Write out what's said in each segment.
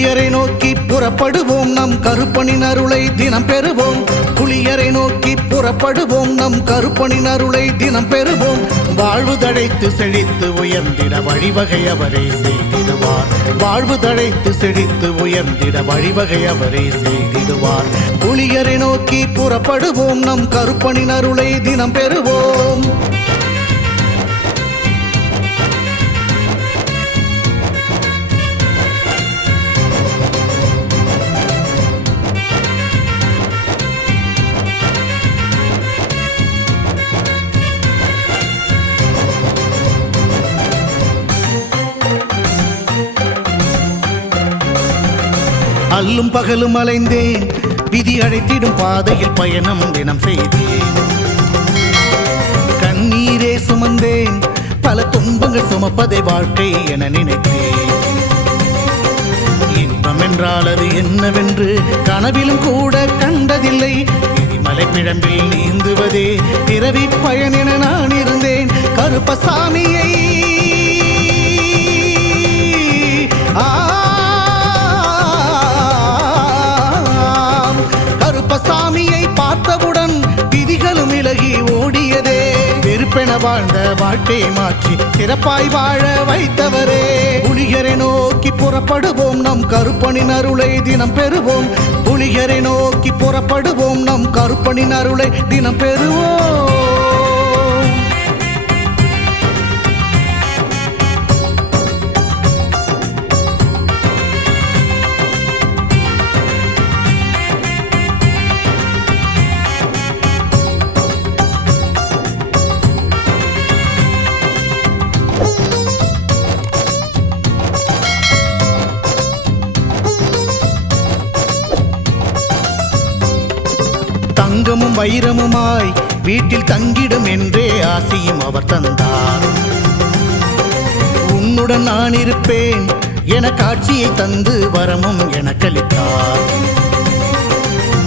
புலியரை நோக்கி புறப்படுவோம், நம் கருப்பனின் அருளை தினம் பெறுவோம். புலியரை நோக்கி புறப்படுவோம், நம் கருப்பனின் அருளை தினம் பெறுவோம். வாழ்வு தழைத்து செழித்து உயர்ந்திட வழிவகை அவரே செய்திடுவார். வாழ்வு தழைத்து செழித்து உயர்ந்திட வழிவகை அவரே செய்திடுவார். புலியரை நோக்கி புறப்படுவோம், நம் கருப்பனின் அருளை தினம் பெறுவோம். அல்லும் பகலும் அலைந்தேன், விதி அழைத்திடும் பாதையில் பயணம் தினம் செய்தேன். கண்ணீரே சுமந்தேன், பல துன்பங்கள் சுமப்பதை வாழ்க்கை என நினைத்தேன். இன்பம் என்றால் அது என்னவென்று கனவிலும் கூட கண்டதில்லை. எரிமலை பிழம்பில் நீந்துவதே பிறவி பயன் என நான் இருந்தேன். கருப்பசாமியை கருப்பசாமியை பார்த்தவுடன் விதிகளும் விலகி ஓடியதே. வெறுப்பென வாழ்ந்த வாழ்க்கையை மாற்றி சிறப்பாய் வாழ வைத்தவரே. புலியரை நோக்கி புறப்படுவோம், நம் கருப்பனின் அருளை தினம் பெறுவோம். புலியரை நோக்கி புறப்படுவோம், நம் கருப்பனின் அருளை தினம் பெறுவோம். தங்கமும் வைரமுமாய் வீட்டில் தங்கிடும் என்றே ஆசையும் அவர் தந்தார். உன்னுடன் நான் இருப்பேன் என காட்சியை தந்து வரமும் எனக்களித்தார்.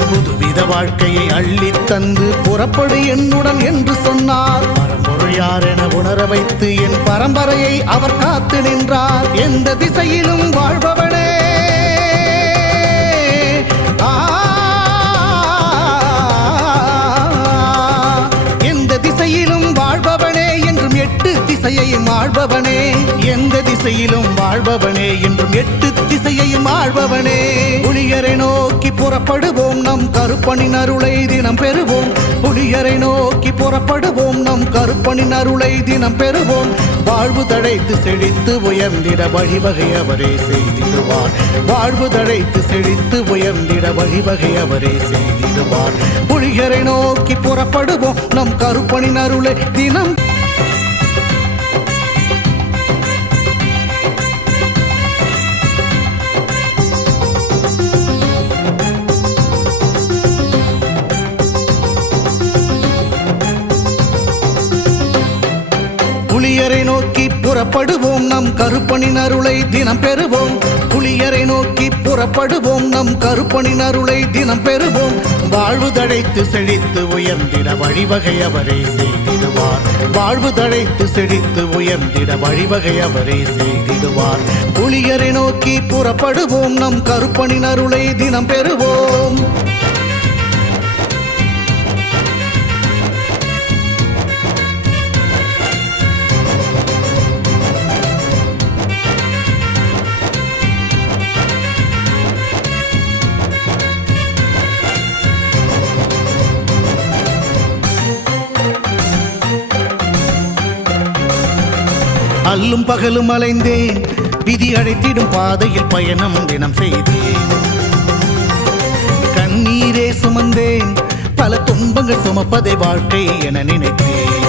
புதுவித வாழ்க்கையை அள்ளி தந்து புறப்படு என்னுடன் என்று சொன்னார். பரம்பொருள் யார் என உணர வைத்து என் பரம்பரையை அவர் காத்து நின்றார். எந்த திசையிலும் வாழ்பவனே, வாழ்பவனே என்றும் எட்டு திசையையும் ஆள்பவனே. எந்த திசையிலும் வாழ்பவனே என்றும் எட்டு திசையையும் ஆள்பவனே. புலியரை நோக்கி புறப்படுவோம், நம் கருப்பனின் அருளை தினம் பெறுவோம். புலியரை நோக்கி புறப்படுவோம், நம் கருப்பனின் அருளை தினம் பெறுவோம். வாழ்வு தழைத்து செழித்து உயர்ந்திட வழிவகை அவரே செய்திடுவார். வாழ்வு தழைத்து செழித்து உயர்ந்திட வழிவகை அவரே செய்திடுவார். புலியரை நோக்கி புறப்படுவோம், நம் கருப்பனின் அருளை தினம் புலியரை நோக்கி புறப்படுவோம், நம் கருப்பனின் அருளை தினம் பெறுவோம். புலியரை நோக்கி புறப்படுவோம், நம் கருப்பனின் அருளை தினம் பெறுவோம். வாழ்வு தழைத்து செழித்து உயர்ந்திட வழிவகை அவரே செய்திடுவார். வாழ்வு தழைத்து செழித்து உயர்ந்திட வழிவகை அவரே செய்திடுவார். புலியரை நோக்கி புறப்படுவோம், நம் கருப்பனின் அருளை தினம் பெறுவோம். அல்லும் பகலும் அலைந்தேன், விதி அழைத்திடும் பாதையில் பயணம் தினம் செய்தேன். கண்ணீரே சுமந்தேன், பல துன்பங்கள் சுமப்பதை வாழ்க்கை என நினைத்தேன்.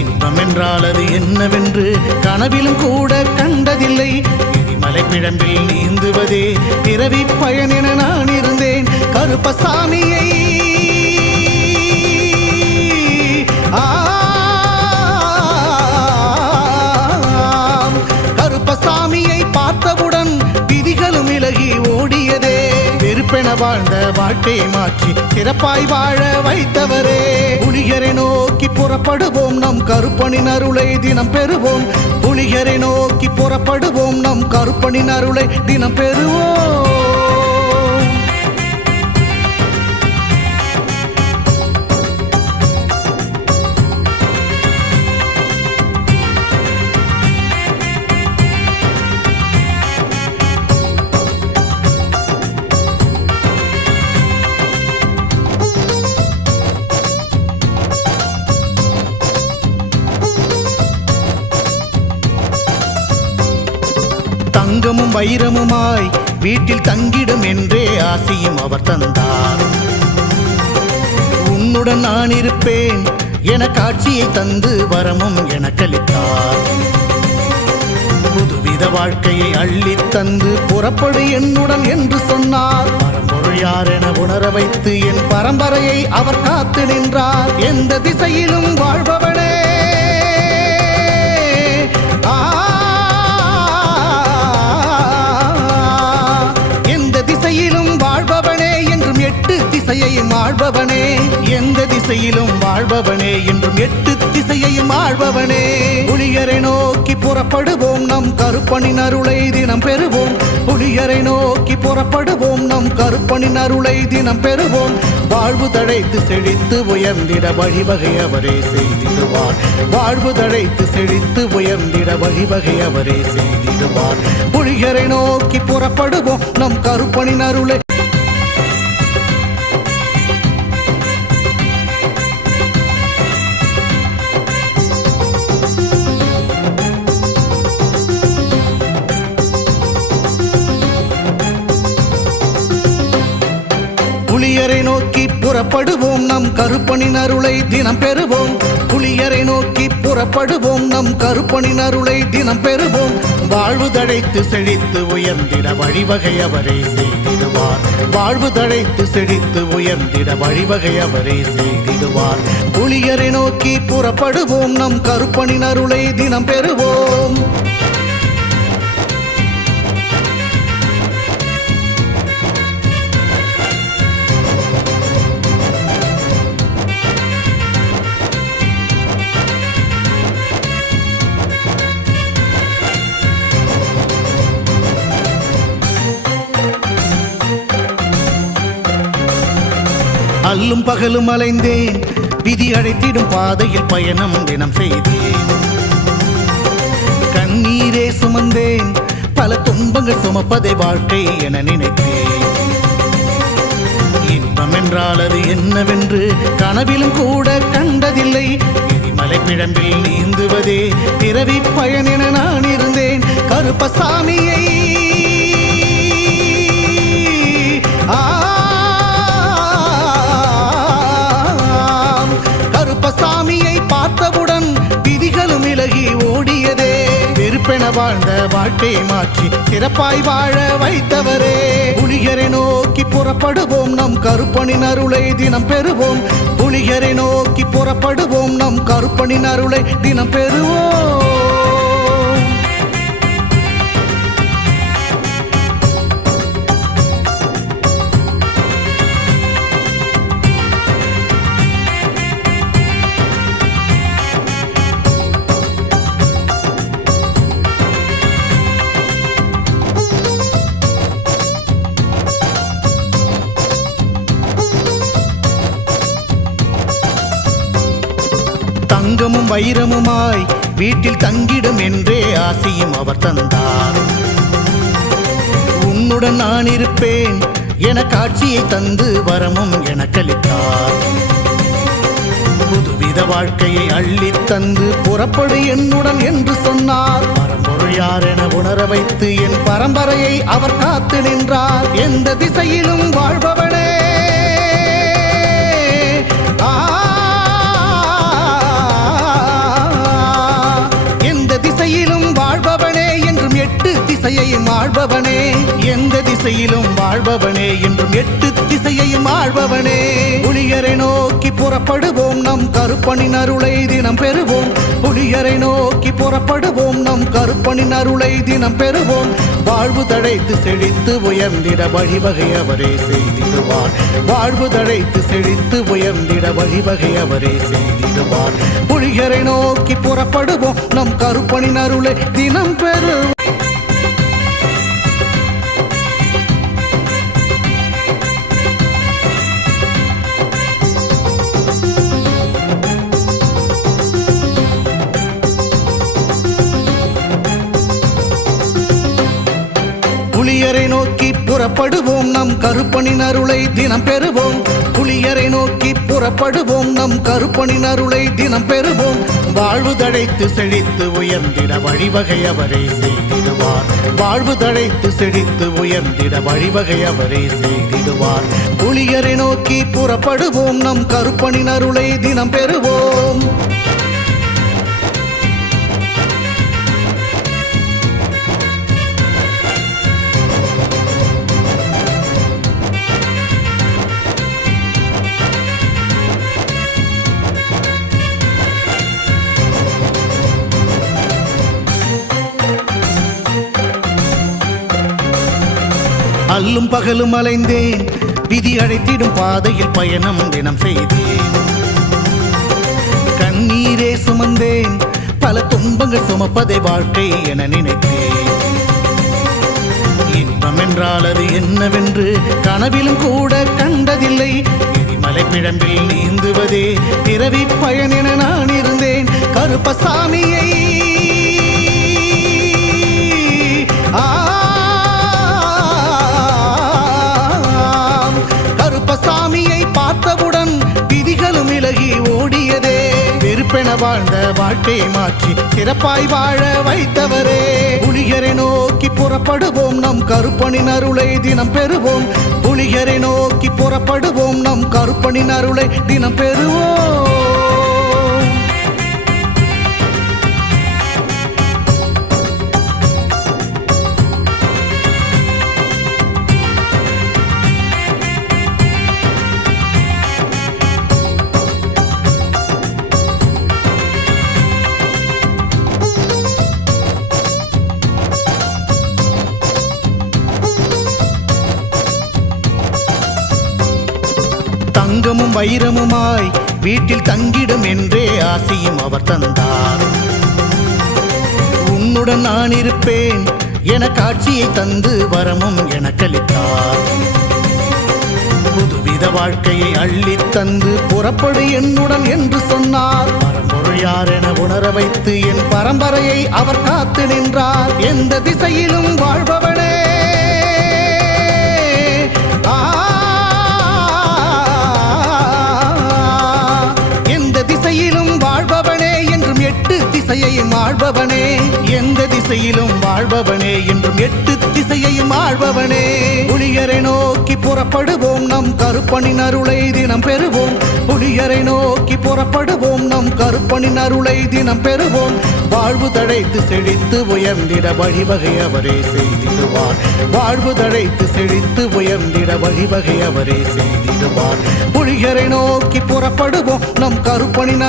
இன்பம் என்றால் அது என்னவென்று கனவிலும் கூட கண்டதில்லை. எரிமலை பிழம்பில் நீந்துவதே பிறவி பயன் என நான் இருந்தேன். கருப்பசாமியை கருப்பசாமியை பார்த்தவுடன் விதிகளும் விலகி ஓடியதே. வெறுப்பென வாழ்ந்த வாழ்க்கையை மாற்றி சிறப்பாய் வாழ வைத்தவரே. புலிகரை நோக்கி புறப்படுவோம், நம் கருப்பனின் அருளை தினம் பெறுவோம். புலிகரை நோக்கி புறப்படுவோம், நம் கருப்பனின் அருளை தினம் பெறுவோம். தங்கமும் வைரமுமாய் வீட்டில் தங்கிடும் என்றே ஆசியும் அவர் தந்தார். உன்னுடன் நான் இருப்பேன் என காட்சியை தந்து வரமும் எனக்களித்தார். புதுவித வாழ்க்கையை அள்ளித் தந்து புறப்படு என்னுடன் என்று சொன்னார். பரம்பொருள் யார் என உணர வைத்து என் பரம்பரையை அவர் காத்து நின்றார். எந்த திசையிலும் வாழ்பவனே, வாழ்பவனே என்றும் எட்டு திசையையும் ஆள்பவனே. எந்த திசையிலும் வாழ்பவனே என்றும் எட்டு திசையையும் ஆள்பவனே. புலிகரை நோக்கி புறப்படுவோம், நம் கருப்பனின் அருளை தினம் பெறுவோம். புலிகரை நோக்கி புறப்படுவோம், நம் கருப்பனின் அருளை தினம் பெறுவோம். வாழ்வு தழைத்து செழித்து உயர்ந்திட வழிவகை அவரே செய்திடுவார். வாழ்வு தழைத்து செழித்து உயர்ந்திட வழிவகை அவரே செய்திடுவார். புலிகரை நோக்கி புறப்படுவோம், நம் கருப்பனின் அருளை புலியரை நோக்கி புறப்படுவோம், நம் கருப்பனின் அருளை தினம் பெறுவோம். புலியரை நோக்கி புறப்படுவோம், நம் கருப்பனின் அருளை தினம் பெறுவோம். வாழ்வு தழைத்து செழித்து உயர்ந்திட வழிவகை அவரே செய்திடுவார். வாழ்வு தழைத்து செழித்து உயர்ந்திட வழிவகை அவரே செய்திடுவார். புலியரை நோக்கி புறப்படுவோம், நம் கருப்பனின் அருளை தினம் பெறுவோம். அல்லும் பகலும் அலைந்தேன், விதி அழைத்திடும் பாதையில் பயணம் தினம் செய்தேன். கண்ணீரே சுமந்தேன், பல துன்பங்கள் சுமப்பதை வாழ்க்கை என நினைத்தேன். இன்பம் என்றால் அது என்னவென்று கனவிலும் கூட கண்டதில்லை. எரிமலை பிழம்பில் நீந்துவதே பிறவி பயன் என நான் இருந்தேன். கருப்பசாமியை கருப்பசாமியை பார்த்தவுடன் விதிகளும் விலகி ஓடியதே. வெறுப்பென வாழ்ந்த வாழ்க்கையை மாற்றி சிறப்பாய் வாழ வைத்தவரே. புலிகரை நோக்கி புறப்படுவோம், நம் கருப்பனின் அருளை தினம் பெறுவோம். புலிகரை நோக்கி புறப்படுவோம், நம் கருப்பனின் அருளை தினம் பெறுவோம். தங்கமும் வைரமுமாய் வீட்டில் தங்கிடும் என்றே ஆசியும் அவர் தந்தார். உன்னுடன் நான் இருப்பேன் என காட்சியை தந்து வரமும் எனக்களித்தார். புதுவித வாழ்க்கையை அள்ளித் தந்து புறப்படு என்னுடன் என்று சொன்னார். பரம்பொருள் யார் என உணர வைத்து என் பரம்பரையை அவர் காத்து நின்றார். எந்த திசையிலும் வாழ்பவனே, வாழ்பவனே என்றும் எட்டு திசையையும் ஆள்பவனே. எந்த திசை திசையிலும் வாழ்பவனே என்றும் எட்டு திசையையும் ஆள்பவனே. புலியரை நோக்கி புறப்படுவோம் நம் கருப்பனின் அருளை தினம் பெறுவோம். புலியரை நோக்கி புறப்படுவோம் நம் கருப்பனின் அருளை தினம் பெறுவோம். வாழ்வு தழைத்து செழித்து உயர்ந்திட வழிவகை அவரே செய்திடுவார். வாழ்வு தழைத்து செழித்து உயர்ந்திட வழிவகை அவரே செய்திடுவார். புலியரை நோக்கி புறப்படுவோம் நம் கருப்பனின் அருளை தினம் பெறுவோம். புலியரை நோக்கி புறப்படுவோம் நம் கருப்பனின் அருளை தினம் பெறுவோம். புலியரை நோக்கி புறப்படுவோம் நம் கருப்பனின் அருளை தினம் பெறுவோம். வாழ்வு தழைத்து செழித்து உயர்ந்திட வழிவகை அவரே செய்திடுவார். வாழ்வு தழைத்து செழித்து உயர்ந்திட வழிவகை அவரே செய்திடுவார். புலியரை நோக்கி புறப்படுவோம் நம் கருப்பனின் அருளை தினம் பெறுவோம். அல்லும் பகலும் அலைந்தேன், விதி அழைத்திடும் பாதையில் பயணம் தினம் செய்தேன். கண்ணீரே சுமந்தேன், பல துன்பங்கள் சுமப்பதை வாழ்க்கை என நினைத்தேன். இன்பம் என்றால் அது என்னவென்று கனவிலும் கூட கண்டதில்லை. எரிமலை பிழம்பில் நீந்துவதே பிறவி பயன் என நான் இருந்தேன். கருப்பசாமியை கருப்பசாமியை பார்த்தவுடன் விதிகளும் விலகி ஓடியதே. வெறுப்பென வாழ்ந்த வாழ்க்கையை மாற்றி சிறப்பாய் வாழ வைத்தவரே. புலியரை நோக்கி புறப்படுவோம் நம் கருப்பனின் அருளை தினம் பெறுவோம். புலியரை நோக்கி புறப்படுவோம் நம் கருப்பனின் அருளை தினம் பெறுவோம். தங்கமும் வைரமுமாய் வீட்டில் தங்கிடும் என்றே ஆசையும் அவர் தந்தார். உன்னுடன் நான் இருப்பேன் என காட்சியை தந்து வரமும் எனக்களித்தார். புதுவித வாழ்க்கையை அள்ளி தந்து புறப்படு என்னுடன் என்று சொன்னார். பரம்பொருள் யார் என உணர வைத்து என் பரம்பரையை அவர் காத்து நின்றார். எந்த திசையிலும் வாழ்பவனே, வாழ்பவனே என்றும் எட்டு திசையையும் ஆள்பவனே. எந்த திசையிலும் வாழ்பவனே என்றும் எட்டு திசையையும் ஆள்பவனே. புலியரை நோக்கி புறப்படுவோம் நம் கருப்பனின் அருளை தினம் பெறுவோம். புலியரை நோக்கி புறப்படுவோம் நம் கருப்பனின் அருளை தினம் பெறுவோம். வாழ்வு தழைத்து செழித்து உயர்ந்திட வழிவகை அவரே செய்திடுவார். வாழ்வு தழைத்து செழித்து உயர்ந்திட வழிவகை அவரே செய்திடுவார். புலியரை நோக்கி புறப்படுவோம் நம் கருப்பனின்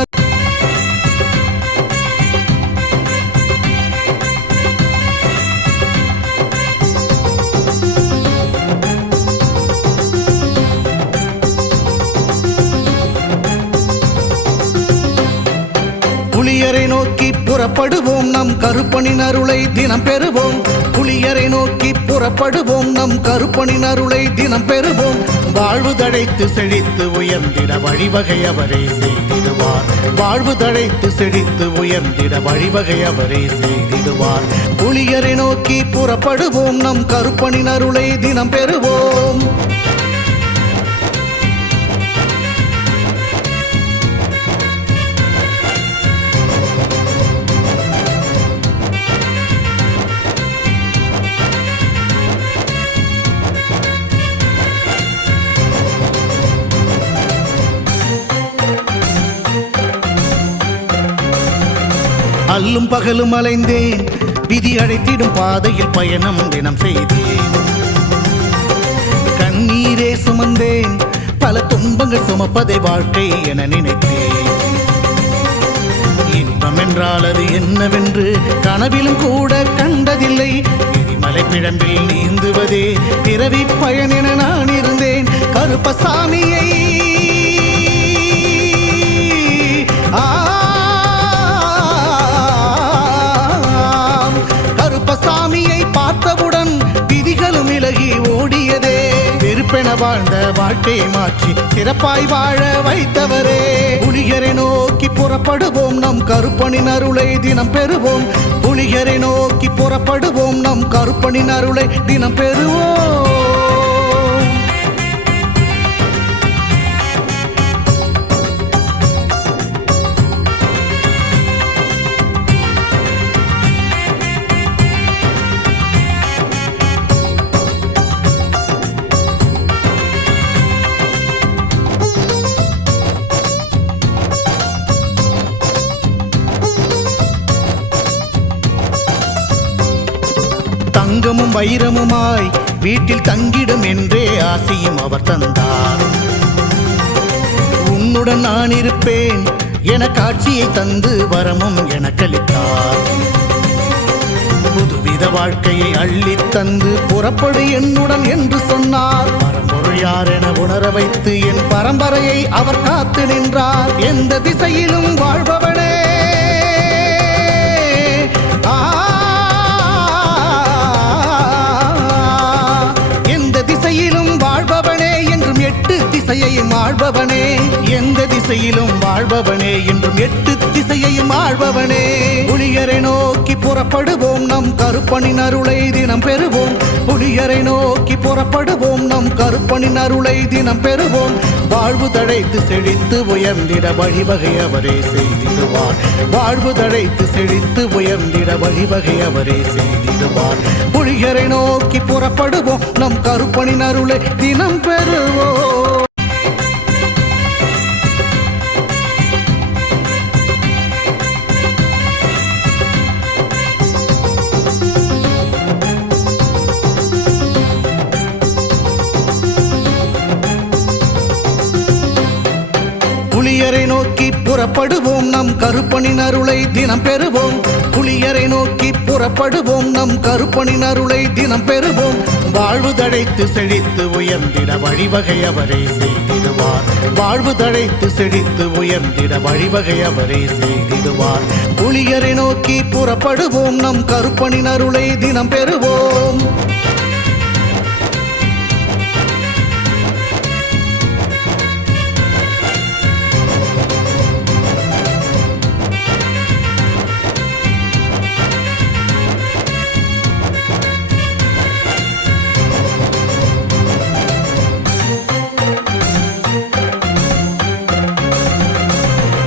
புலியரை நோக்கி புறப்படுவோம் நம் கருப்பனின் அருளை தினம் பெறுவோம். புலியரை நோக்கி புறப்படுவோம் நம் கருப்பனின் அருளை தினம் பெறுவோம். வாழ்வு தழைத்து செழித்து உயர்ந்திட வழிவகை அவரே செய்திடுவார். வாழ்வு தழைத்து செழித்து உயர்ந்திட வழிவகை அவரே செய்திடுவார். புலியரை நோக்கி புறப்படுவோம் நம் கருப்பனின் அருளை தினம் பெறுவோம். அல்லும் பகலும் அலைந்தேன், விதி அழைத்திடும் பாதையில் பயணம் தினம் செய்தேன். கண்ணீரே சுமந்தேன், பல துன்பங்கள் சுமப்பதை வாழ்க்கை என நினைத்தேன். இன்பம் என்றால் அது என்னவென்று கனவிலும் கூட கண்டதில்லை. எரிமலை பிழம்பில் நீந்துவதே பிறவி பயன் என நான் இருந்தேன். கருப்பசாமியை கருப்பசாமியை பார்த்தவுடன் விதிகளும் விலகி ஓடியதே. வெறுப்பென வாழ்ந்த வாழ்க்கையை மாற்றி சிறப்பாய் வாழ வைத்தவரே. புலிகரை நோக்கி புறப்படுவோம், நம் கருப்பனின் அருளை தினம் பெறுவோம். புலிகரை நோக்கி புறப்படுவோம், நம் கருப்பனின் அருளை தினம் பெறுவோம். தங்கமும் வைரமுமாய் வீட்டில் தங்கிடும் என்றே ஆசையும் அவர் தந்தார். உன்னுடன் நான் இருப்பேன் என காட்சியை தந்து வரமும் எனக்களித்தார். புதுவித வாழ்க்கையை அள்ளித் தந்து புறப்படு என்னுடன் என்று சொன்னார். பரம்பொருள் யார் என உணர வைத்து என் பரம்பரையை அவர் காத்து நின்றார். எந்த திசையிலும் வாழ்பவனே, திசையிலும் வாழ்பவனே என்றும் எட்டு திசையையும் ஆள்பவனே. எந்த திசையிலும் வாழ்பவனே என்றும் எட்டு திசையையும் ஆள்பவனே. புலிகரை நோக்கி புறப்படுவோம், நம் கருப்பனின் அருளை தினம் பெறுவோம். புலிகரை நோக்கி புறப்படுவோம், நம் கருப்பனின் அருளை தினம் பெறுவோம். வாழ்வு தழைத்து செழித்து உயர்ந்திட வழிவகை அவரே செய்திடுவார். வாழ்வு தழைத்து செழித்து உயர்ந்திட வழிவகை அவரே செய்திடுவார். புலிகரை நோக்கி புறப்படுவோம், நம் கருப்பனின் அருளை தினம் பெறுவோம். புலியரை நோக்கி புறப்படுவோம், நம் கருப்பனின் அருளை தினம் பெறுவோம். புலியரை நோக்கி புறப்படுவோம், நம் கருப்பனின் அருளை தினம் பெறுவோம். வாழ்வு தழைத்து செழித்து உயர்ந்திட வழிவகை அவரே செய்திடுவார். வாழ்வு தழைத்து செழித்து உயர்ந்திட வழிவகை அவரே செய்திடுவார். புலியரை நோக்கி புறப்படுவோம், நம் கருப்பனின் அருளை தினம் பெறுவோம்.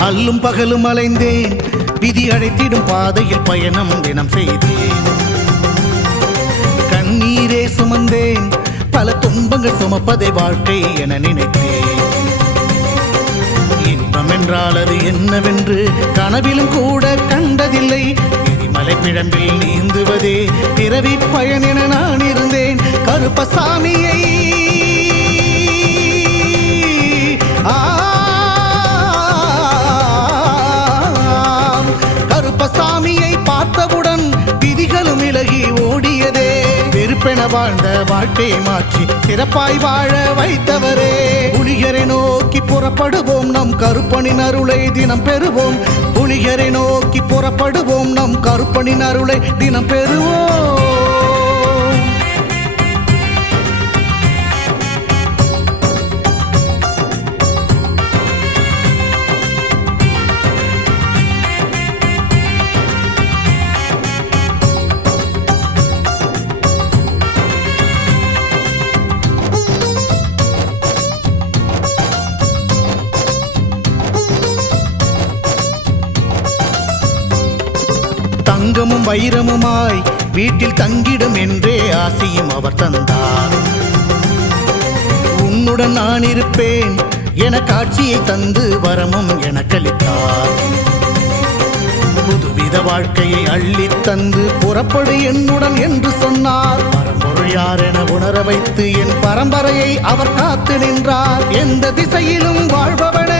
அல்லும் பகலும் அலைந்தேன், விதி அழைத்திடும் பாதையில் பயணம் தினம் செய்தேன். கண்ணீரே சுமந்தேன், பல துன்பங்கள் சுமப்பதை வாழ்க்கை என நினைத்தேன். இன்பம் என்றால் அது என்னவென்று கனவிலும் கூட கண்டதில்லை. எரிமலை பிழம்பில் நீந்துவதே பிறவி பயன் என நான் இருந்தேன். கருப்பசாமியை கருப்பசாமியை பார்த்தவுடன் விதிகளும் விலகி ஓடியதே. வெறுப்பென வாழ்ந்த வாழ்க்கையை மாற்றி சிறப்பாய் வாழ வைத்தவரே. புலிகரை நோக்கி புறப்படுவோம், நம் கருப்பனின் அருளை தினம் பெறுவோம். புலிகரை நோக்கி புறப்படுவோம், நம் கருப்பனின் அருளை தினம் பெறுவோம். தங்கமும் வைரமுமாய் வீட்டில் தங்கிடும் என்றே ஆசையும் அவர் தந்தார். உன்னுடன் நான் இருப்பேன் என காட்சியை தந்து வரமும் எனக்களித்தார். புதுவித வாழ்க்கையை அள்ளித் தந்து புறப்படு என்னுடன் என்று சொன்னார். பரம்பொருள் யார் என உணர வைத்து என் பரம்பரையை அவர் காத்து நின்றார். எந்த திசையிலும் வாழ்பவனே,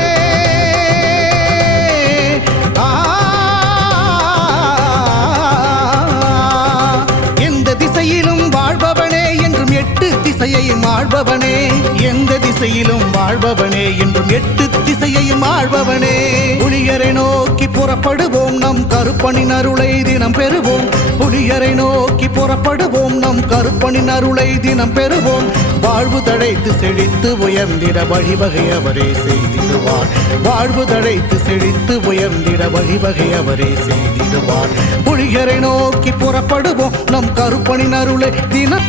எந்த திசையிலும் வாழ்பவனே என்றும் எட்டு திசையையும் ஆள்பவனே. எந்த திசையிலும் வாழ்பவனே என்றும் எட்டு திசையையும் ஆள்பவனே. புலியரை நோக்கி புறப்படுவோம், நம் கருப்பனின் அருளை தினம் பெறுவோம். புலியரை நோக்கி புறப்படுவோம், நம் கருப்பனின் அருளை தினம் பெறுவோம். வாழ்வு தழைத்து செழித்து உயர்ந்திட வழிவகை அவரே செய்திடுவார். வாழ்வு தழைத்து செழித்து உயர்ந்திட வழிவகை அவரே செய்திடுவார். புலியரை நோக்கி புறப்படுவோம், நம் கருப்பனின் அருளை தினம்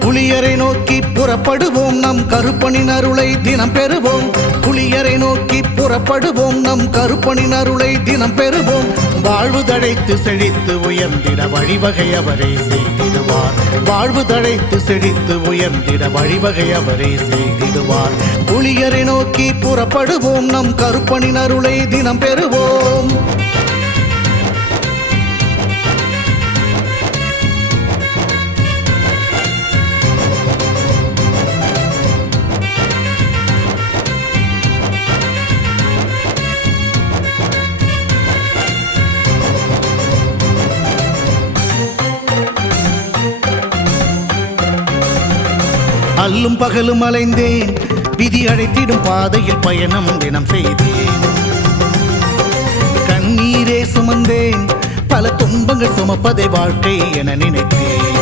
புலியரை நோக்கி புறப்படுவோம், நம் கருப்பனின் அருளை தினம் பெறுவோம். புலியரை நோக்கி புறப்படுவோம், நம் கருப்பனின் அருளை தினம் பெறுவோம். வாழ்வு தழைத்து செழித்து உயர்ந்திட வழிவகை அவரே செய்திடுவார். வாழ்வு தழைத்து செழித்து உயர்ந்திட வழிவகை அவரே செய்திடுவார். புலியரை நோக்கி புறப்படுவோம், நம் கருப்பனின் அருளை தினம் பெறுவோம். அல்லும் பகலும் அலைந்தேன், விதி அழைத்திடும் பாதையில் பயணம் தினம் செய்தேன். கண்ணீரே சுமந்தேன், பல துன்பங்கள் சுமப்பதை வாழ்க்கை என நினைத்தேன்.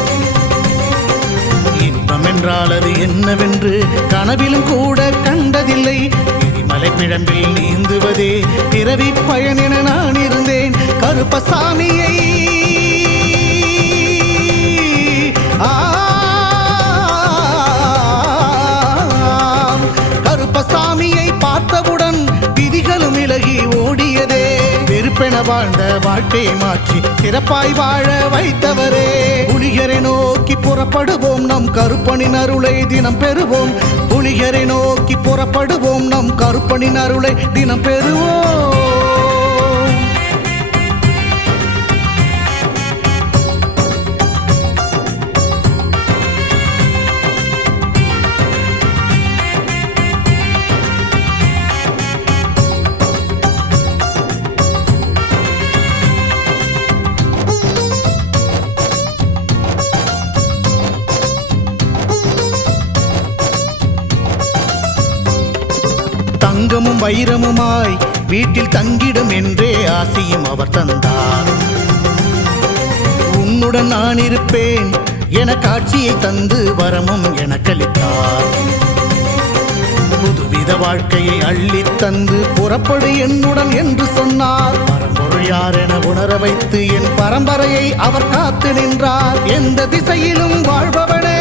இன்பம் என்றால் அது என்னவென்று கனவிலும் கூட கண்டதில்லை. எரிமலை பிழம்பில் நீந்துவதே பிறவி பயன் என நான் இருந்தேன். கருப்பசாமியை கருப்பசாமியை பார்த்தவுடன் விதிகளும் விலகி ஓடியதே. வெறுப்பென வாழ்ந்த வாழ்க்கையை மாற்றி சிறப்பாய் வாழ வைத்தவரே. புலியரை நோக்கி புறப்படுவோம், நம் கருப்பனின் அருளை தினம் பெறுவோம். புலியரை நோக்கி புறப்படுவோம், நம் கருப்பனின் அருளை தினம் பெறுவோம். தங்கமும் வைரமுமாய் வீட்டில் தங்கிடும் என்றே ஆசையும் அவர் தந்தார். உன்னுடன் நான் இருப்பேன் என காட்சியை தந்து வரமும் எனக்களித்தார். புதுவித வாழ்க்கையை அள்ளித் தந்து புறப்படு என்னுடன் என்று சொன்னார். பரம்பொருள் யார் என உணர வைத்து என் பரம்பரையை அவர் காத்து நின்றார். எந்த திசையிலும் வாழ்பவனே,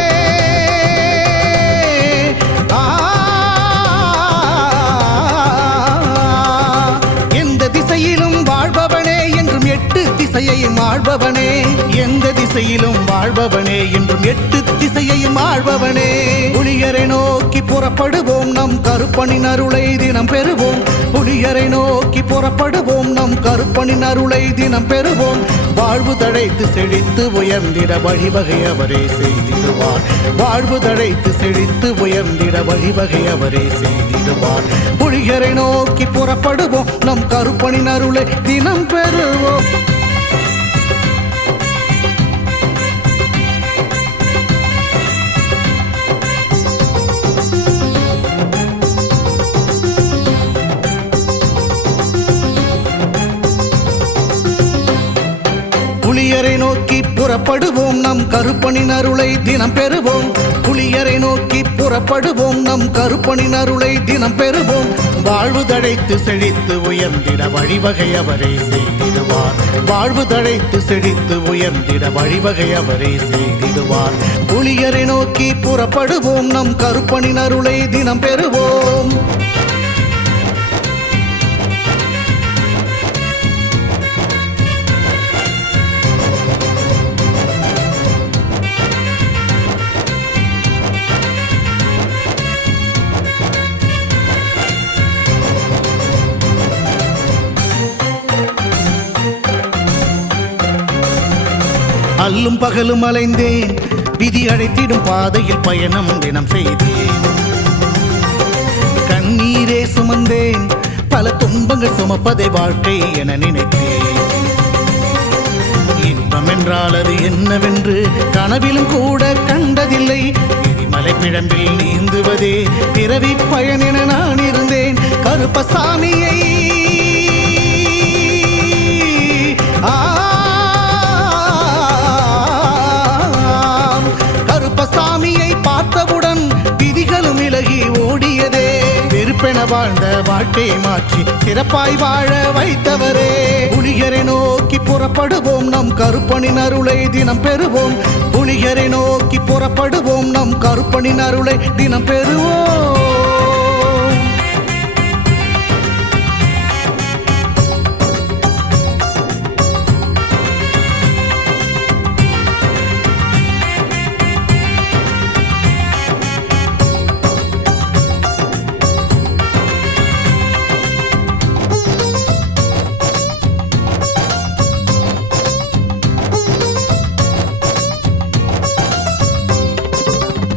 திசையிலும் வாழ்பவனே என்றும் எட்டு திசையையும் ஆள்பவனே. எந்த திசையிலும் வாழ்பவனே என்றும் எட்டு திசையையும் ஆள்பவனே. புலியரை நோக்கி புறப்படுவோம், நம் கருப்பனின் அருளை தினம் பெறுவோம். புலியரை நோக்கி புறப்படுவோம், நம் கருப்பனின் அருளை தினம் பெறுவோம். வாழ்வு தழைத்து செழித்து உயர்ந்திட வழிவகை அவரே செய்திடுவார். வாழ்வு தழைத்து செழித்து உயர்ந்திட வழிவகை அவரே செய்திடுவார். புலியரை நோக்கி புறப்படுவோம், நம் கருப்பனின் அருளை தினம் பெறுவோம். புலியரை நோக்கி புறப்படுவோம், நம் கருப்பனின் அருளை தினம் பெறுவோம். புலியரை நோக்கி புறப்படுவோம், நம் கருப்பனின் அருளை தினம் பெறுவோம். வாழ்வு தழைத்து செழித்து உயர்ந்திட வழிவகை அவரே செய்திடுவார். வாழ்வு தழைத்து செழித்து உயர்ந்திட வழிவகை அவரே செய்திடுவார். புலியரை நோக்கி புறப்படுவோம், நம் கருப்பனின் அருளை தினம் பெறுவோம். அல்லும் பகலும் அலைந்தேன், விதி அழைத்திடும் பாதையில் பயணம் தினம் செய்தேன். கண்ணீரே சுமந்தேன், பல துன்பங்கள் சுமப்பதை வாழ்க்கை என நினைத்தேன். இன்பம் என்றால் அது என்னவென்று கனவிலும் கூட கண்டதில்லை. எரிமலை பிழம்பில் நீந்துவதே பிறவி பயன் என நான் இருந்தேன். கருப்பசாமியை கருப்பசாமியை பார்த்தவுடன் விதிகளும் விலகி ஓடியதே. வெறுப்பென வாழ்ந்த வாழ்க்கையை மாற்றி சிறப்பாய் வாழ வைத்தவரே. புலிகரை நோக்கி புறப்படுவோம், நம் கருப்பனின் அருளை தினம் பெறுவோம். புலிகரை நோக்கி புறப்படுவோம், நம் கருப்பனின் அருளை தினம் பெறுவோம்.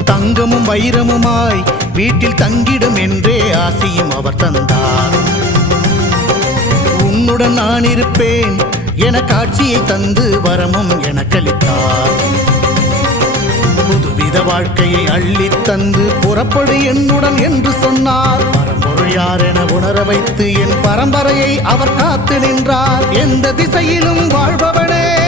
தங்கமும் வைரமுமாய் வீட்டில் தங்கிடும் என்றே ஆசையும் அவர் தந்தார். உன்னுடன் நான் இருப்பேன் என காட்சியை தந்து வரமும் எனக்களித்தார். புதுவித வாழ்க்கையை அள்ளித் தந்து புறப்படு என்னுடன் என்று சொன்னார். பரம்பொருள் யார் என உணர வைத்து என் பரம்பரையை அவர் காத்து நின்றார். எந்த திசையிலும் வாழ்பவனே,